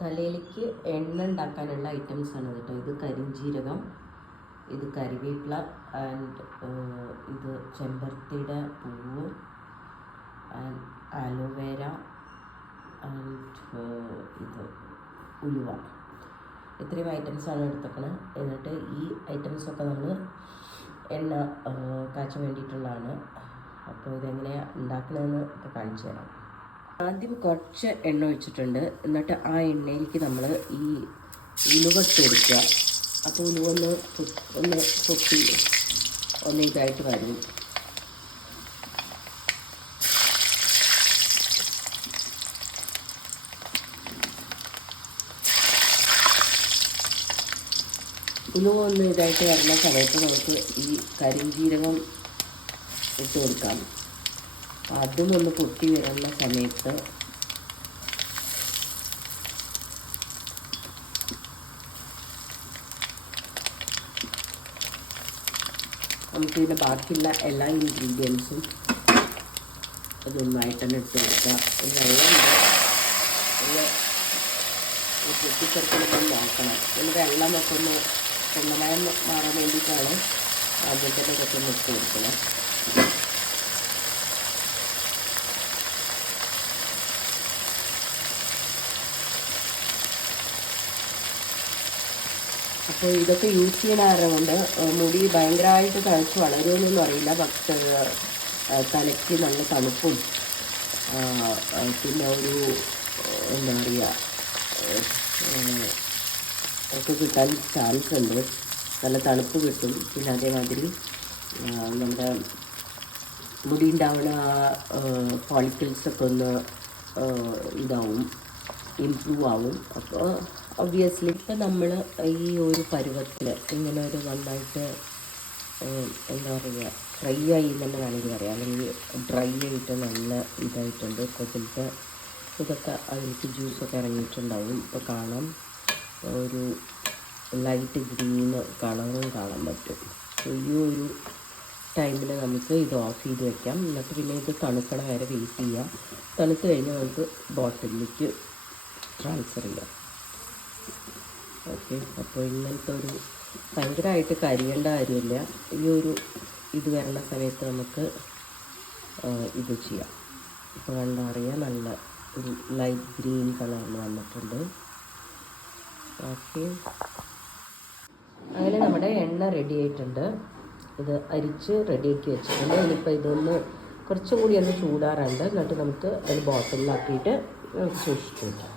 തലയിലേക്ക് എണ്ണ ഉണ്ടാക്കാനുള്ള ഐറ്റംസ് ആണ് കേട്ടോ. ഇത് കരിഞ്ജീരകം, ഇത് കരിവേപ്പില, ആൻഡ് ഇത് ചെമ്പരത്തിയുടെ പൂവ്, ആൻഡ് ആലോവേര, ആൻഡ് ഇത് ഉലുവ. ഇത്രയും ഐറ്റംസാണ് എടുത്തേക്കണത്. എന്നിട്ട് ഈ ഐറ്റംസൊക്കെ നമ്മൾ എണ്ണ കാച്ചാൻ വേണ്ടിയിട്ടുള്ളതാണ്. അപ്പോൾ ഇതെങ്ങനെയാണ് ഉണ്ടാക്കണമെന്ന് ഒക്കെ കാണിച്ചു തരാം. ആദ്യം കുറച്ച് എണ്ണ ഒഴിച്ചിട്ടുണ്ട്. എന്നിട്ട് ആ എണ്ണയിലേക്ക് നമ്മൾ ഈ ഉലുവ ഇട്ട് കൊടുക്കുക. അപ്പോൾ ഉലുവ ഒന്ന് പൊട്ടി ഇതായിട്ട് വരും. ഉലുവ ഇതായിട്ട് വരുന്ന സമയത്ത് നമുക്ക് ഈ കരിഞ്ജീരകം ഇട്ട് കൊടുക്കാം. അതും പൊട്ടി വരുന്ന സമയത്ത് നമുക്കിതിൻ്റെ ബാക്കിയുള്ള എല്ലാ ഇൻഗ്രീഡിയൻസും അതൊന്നായിട്ട് തന്നെ ഇട്ട് കൊടുക്കുക. വെള്ളം പൊട്ടിച്ചെടുക്കണം നോക്കണം. പിന്നെ വെള്ളമൊക്കെ എണ്ണമയം മാറാൻ വേണ്ടിയിട്ടാണ് ആദ്യം തന്നെ ഇതൊക്കെ ഇട്ട് കൊടുക്കണം. അപ്പോൾ ഇതൊക്കെ യൂസ് ചെയ്യുന്ന കാരണം കൊണ്ട് മുടി ഭയങ്കരമായിട്ട് തഴച്ച് വളരുമെന്നൊന്നും അറിയില്ല. പക്ഷേ തലയ്ക്ക് നല്ല തണുപ്പും പിന്നെ ഒരു എന്താ പറയുക ഒക്കെ കിട്ടാൻ ചാൻസ് ഉണ്ട്. നല്ല തണുപ്പ് കിട്ടും. പിന്നെ അതേമാതിരി നമ്മുടെ മുടി ഉണ്ടാവുന്ന ഫോളിക്കിൾസൊക്കെ ഇതാവും, ഇമ്പ്രൂവ് ആവും. അപ്പോൾ ഒബ്വിയസ്ലി ഇപ്പം നമ്മൾ ഈ ഒരു പരുവത്തിൽ ഇങ്ങനെ ഒരു നന്നായിട്ട് എന്താ പറയുക ഫ്രൈ ആയി എന്ന് തന്നെ വേണമെങ്കിൽ പറയാം, അല്ലെങ്കിൽ ഡ്രൈ ആയിട്ട് നല്ല ഇതായിട്ടുണ്ട്. ഇപ്പോഴത്തെ ഇതൊക്കെ അതിലേക്ക് ജ്യൂസൊക്കെ ഇറങ്ങിയിട്ടുണ്ടാവും. ഇപ്പോൾ കാണാം ഒരു ലൈറ്റ് ഗ്രീൻ കളറും കാണാൻ പറ്റും. ഈ ഒരു ടൈമിൽ നമുക്ക് ഇത് ഓഫ് ചെയ്ത് വെക്കാം. എന്നിട്ട് പിന്നെ ഇത് തണുക്കണ വരെ വെയിറ്റ് ചെയ്യാം. തണുത്ത് കഴിഞ്ഞാൽ നമുക്ക് ബോട്ടിലേക്ക് ട്രാൻസ്ഫർ ചെയ്യാം. ഓക്കെ, അപ്പോൾ ഇങ്ങനത്തെ ഒരു ഭയങ്കരമായിട്ട് കരിയേണ്ട കാര്യമില്ല. ഈ ഒരു ഇത് വരുന്ന സമയത്ത് നമുക്ക് ഇത് ചെയ്യാം. ഇപ്പോൾ കണ്ടറിയാം നല്ല ഒരു ലൈറ്റ് ഗ്രീൻ കളറിൽ വന്നിട്ടുണ്ട്. ഓക്കെ, അങ്ങനെ നമ്മുടെ എണ്ണ റെഡി ആയിട്ടുണ്ട്. ഇത് അരിച്ച് റെഡിയാക്കി വെച്ചിട്ടുണ്ട്. ഇനിയിപ്പോൾ കുറച്ചും കൂടി ചൂടാറുണ്ട്. എന്നിട്ട് നമുക്ക് ഒരു ബോട്ടിലാക്കിയിട്ട് നമുക്ക് സൂക്ഷിച്ച് വയ്ക്കാം.